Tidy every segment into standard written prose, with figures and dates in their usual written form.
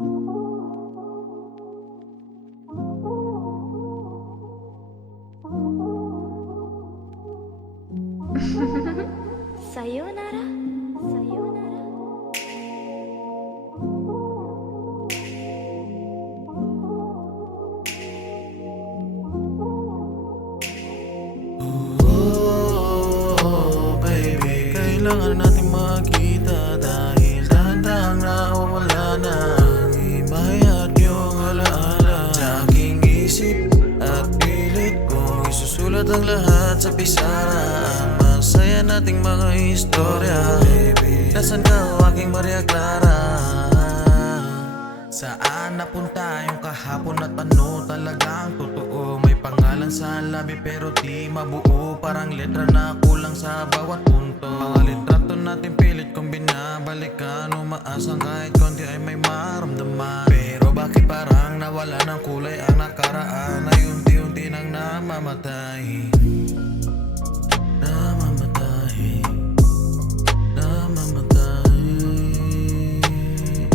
Sayonara, sayonara. Oh, baby, kailangan natin magkita dahil dahan-dahang nawawala na ang imay at iyong alaala sa aking isip at pilit kong isusulat ang lahat sa pisara. Ang masaya nating mga istorya, baby, nasan ka o aking Maria Clara? Saan napunta yung kahapon at ano talagang totoo? May pangalan sa labi pero di mabuo, parang letra na kulang sa bawat punto. Mga litrato natin pilit kong binabalikan, umaasang kahit konti ay may maramdaman. Pero bakit parang nawala ng kulay ang nakaraan ay unti-unti nang namamatay? Namamatay, namamatay,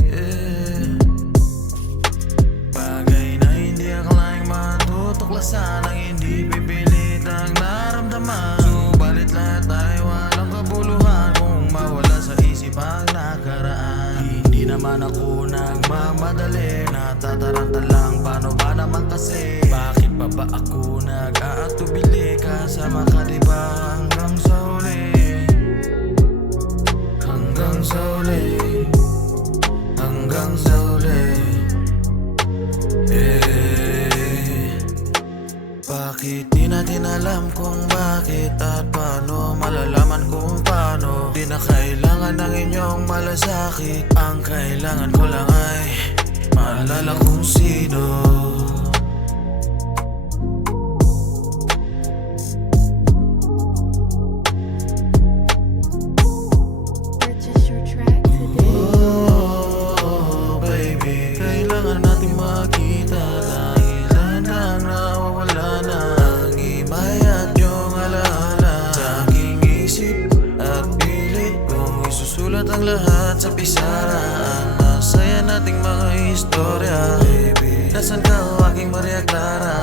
yeah. Bagay na hindi akalaing matutuklasan, ang hindi pipilit ang naramdaman. Subalit lahat ay walang kabuluhan kung mawala sa isip ang nakaraan. Hindi naman ako nagmamadali, natataranta lang, paano ba naman kasi? Bakit pa ba ako nag-aatubili? Kasama ka diba hanggang sa huli? Hanggang sa huli, hanggang sa huli, yeah. Bakit di natin alam kung bakit at paano? Malalaman kung paano. Di na kailangan ng inyong malasakit, ang kailangan ko lang ay maalala kung sino. Purchase your track today. Oh, baby, kailangan natin makita dahil dahan-dahang nawawala na ang imay at iyong alaala sa aking isip at pilit kong isusulat ang lahat sa pisara. Ang masaya nating mga istorya, baby, nasan ka o aking Maria Clara?